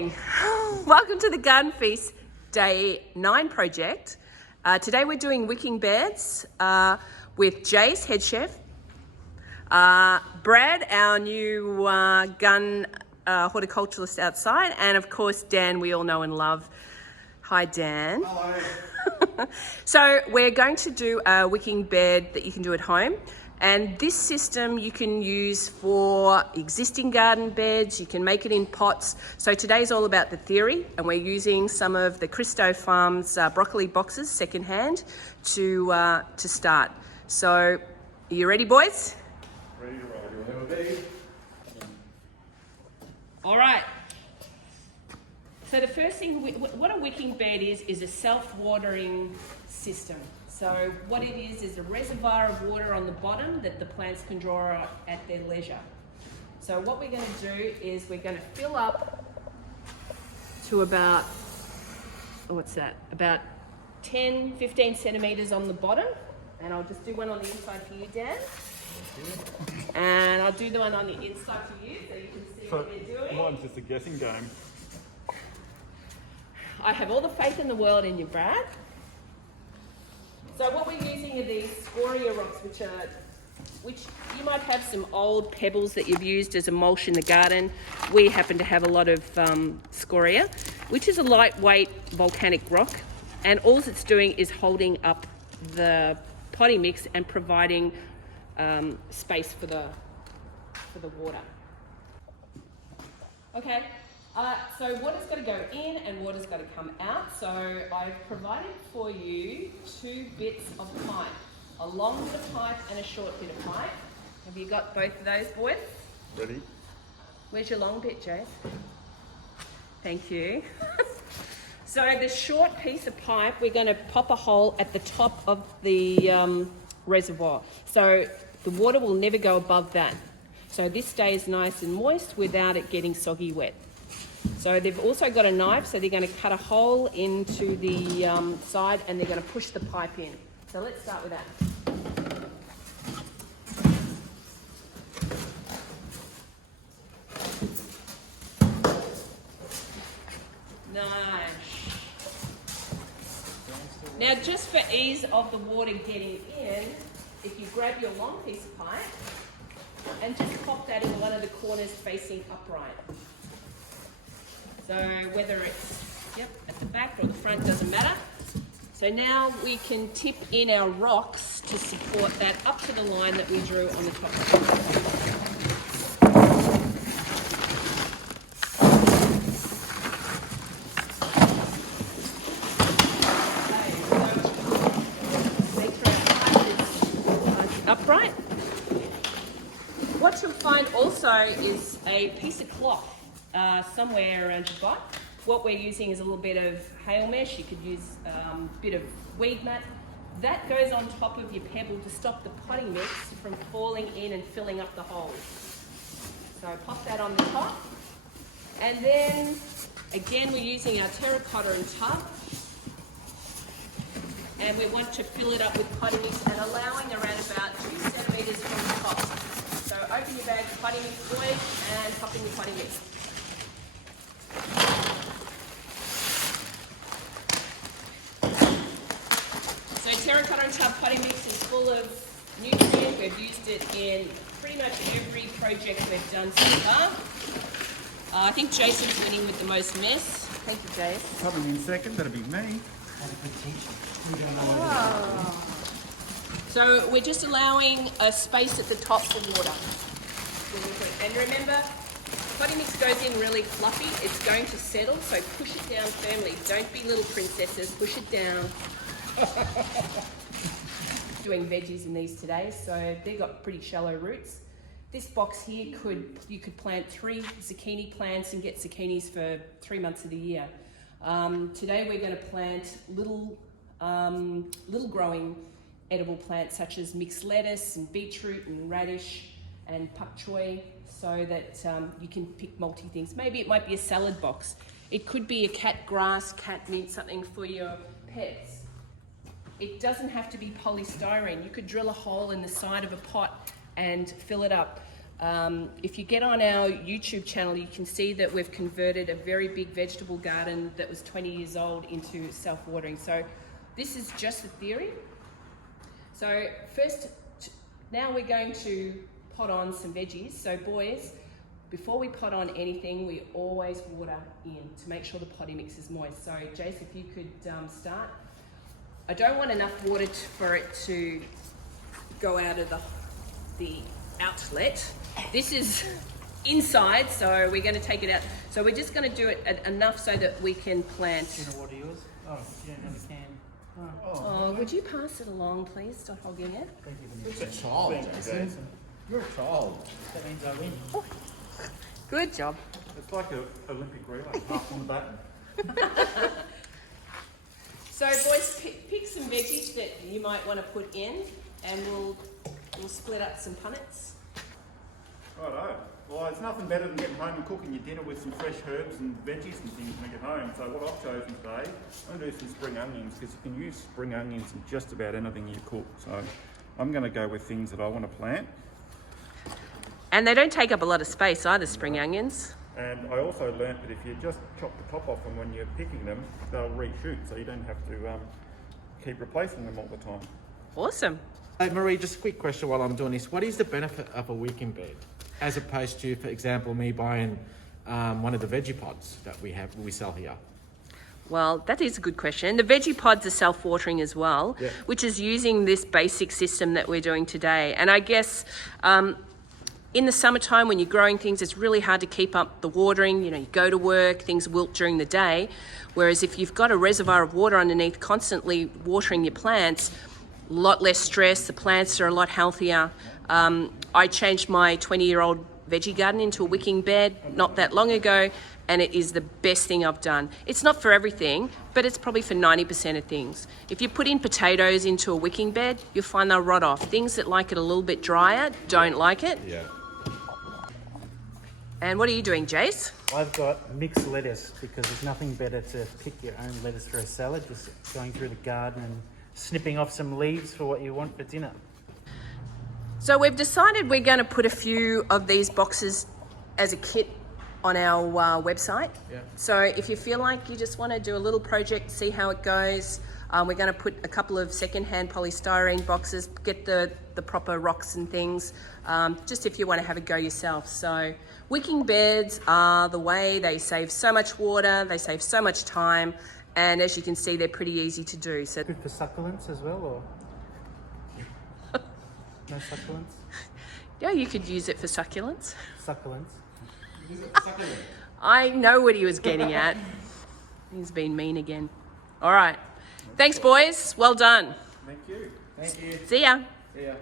morning. Welcome to the Garden Feast Day 9 project. Today we're doing wicking beds with Jace, head chef, Brad, our new gun horticulturalist outside, and of course Dan, we all know and love. Hi Dan. Hello. So we're going to do a wicking bed that you can do at home. And this system you can use for existing garden beds, you can make it in pots. So today's all about the theory, and we're using some of the Christo Farms broccoli boxes secondhand to start. So, are you ready, boys? Ready to roll. All right. So the first thing, what a wicking bed is a self-watering system. So what it is a reservoir of water on the bottom that the plants can draw at their leisure. So what we're going to do is we're going to fill up to about, about 10, 15 centimetres on the bottom. And I'll just do one on the inside for you, Dan. And I'll do the one on the inside for you so you can see what they're doing. Mine's just a guessing game. I have all the faith in the world in you, Brad. So what we're using are these scoria rocks, which you might have some old pebbles that you've used as a mulch in the garden. We happen to have a lot of scoria, which is a lightweight volcanic rock, and all it's doing is holding up the potting mix and providing space for the water. Okay. So water's got to go in and water's got to come out. So I've provided for you 2 bits of pipe, a long bit of pipe and a short bit of pipe. Have you got both of those, boys? Ready? Where's your long bit, Jace? Thank you. So the short piece of pipe, we're going to pop a hole at the top of the reservoir. So the water will never go above that. So this stays nice and moist without it getting soggy wet. So they've also got a knife, so they're going to cut a hole into the side and they're going to push the pipe in. So let's start with that. Nice. Now just for ease of the water getting in, if you grab your long piece of pipe and just pop that in one of the corners facing upright. So whether it's at the back or the front, doesn't matter. So now we can tip in our rocks to support that up to the line that we drew on the top. Make sure our pipe is upright. What you'll find also is a piece of cloth somewhere around your bike. What we're using is a little bit of hail mesh. You could use a bit of weed mat. That goes on top of your pebble to stop the potting mix from falling in and filling up the holes. So pop that on the top. And then, again, we're using our terracotta and tub. And we want to fill it up with potting mix and allowing around about 2 centimetres from the top. So open your bag of potting mix, boys, and pop in your potting mix. So terracotta and tub potting mix is full of nutrients. We've used it in pretty much every project we've done so far. I think Jason's winning with the most mess. Thank you, Jason. Coming in second, that'll be me. Oh. So we're just allowing a space at the top for water. And remember, potting mix goes in really fluffy. It's going to settle, so push it down firmly. Don't be little princesses. Push it down. Doing veggies in these today, so they've got pretty shallow roots. This box here you could plant 3 zucchini plants and get zucchinis for 3 months of the year. Today we're going to plant little growing edible plants such as mixed lettuce and beetroot and radish and pak choy, so that you can pick multi things. Maybe it might be a salad box. It could be a cat grass, cat mint, something for your pets. It doesn't have to be polystyrene. You could drill a hole in the side of a pot and fill it up. If you get on our YouTube channel, you can see that we've converted a very big vegetable garden that was 20 years old into self-watering. So this is just a theory. So first, now we're going to pot on some veggies. So boys, before we pot on anything, we always water in to make sure the potting mix is moist. So Jace, if you could start. I don't want enough water for it to go out of the outlet. This is inside, so we're going to take it out. So we're just going to do it enough so that we can plant. Do you know what yours? Oh, you don't have a can. Oh, would you pass it along, please? Stop hogging it. Thank you for It's a child, Jason. You're a child. That means I win. Good job. It's like an Olympic relay, half on the button. So boys, pick some veggies that you might want to put in, and we'll split up some punnets. Righto. Well, it's nothing better than getting home and cooking your dinner with some fresh herbs and veggies and things when you get home. So what I've chosen today, I'm going to do some spring onions, because you can use spring onions in just about anything you cook. So I'm going to go with things that I want to plant. And they don't take up a lot of space either, spring onions. And I also learnt that if you just chop the top off them when you're picking them, they'll reshoot, so you don't have to keep replacing them all the time. Awesome. Hey, Marie, just a quick question while I'm doing this. What is the benefit of a wicking bed, as opposed to, for example, me buying one of the veggie pods that we sell here? Well, that is a good question. The veggie pods are self-watering as well, Yeah. which is using this basic system that we're doing today. And I guess in the summertime when you're growing things, it's really hard to keep up the watering. You know, you go to work, things wilt during the day. Whereas if you've got a reservoir of water underneath constantly watering your plants, a lot less stress, the plants are a lot healthier. I changed my 20-year-old veggie garden into a wicking bed not that long ago, and it is the best thing I've done. It's not for everything, but it's probably for 90% of things. If you put in potatoes into a wicking bed, you'll find they'll rot off. Things that like it a little bit drier don't like it. Yeah. And what are you doing, Jace? I've got mixed lettuce, because there's nothing better to pick your own lettuce for a salad, just going through the garden and snipping off some leaves for what you want for dinner. So we've decided we're going to put a few of these boxes as a kit on our website. Yeah. So if you feel like you just want to do a little project, see how it goes, we're going to put a couple of second-hand polystyrene boxes, get the proper rocks and things, just if you want to have a go yourself. So wicking beds are the way. They save so much water, they save so much time, and as you can see, they're pretty easy to do. So Good for succulents as well, or no succulents? yeah, you could use it for succulents. Succulents. I know what he was getting at. He's been mean again. All right. Thanks, boys. Well done. Thank you. Thank you. See ya. See ya.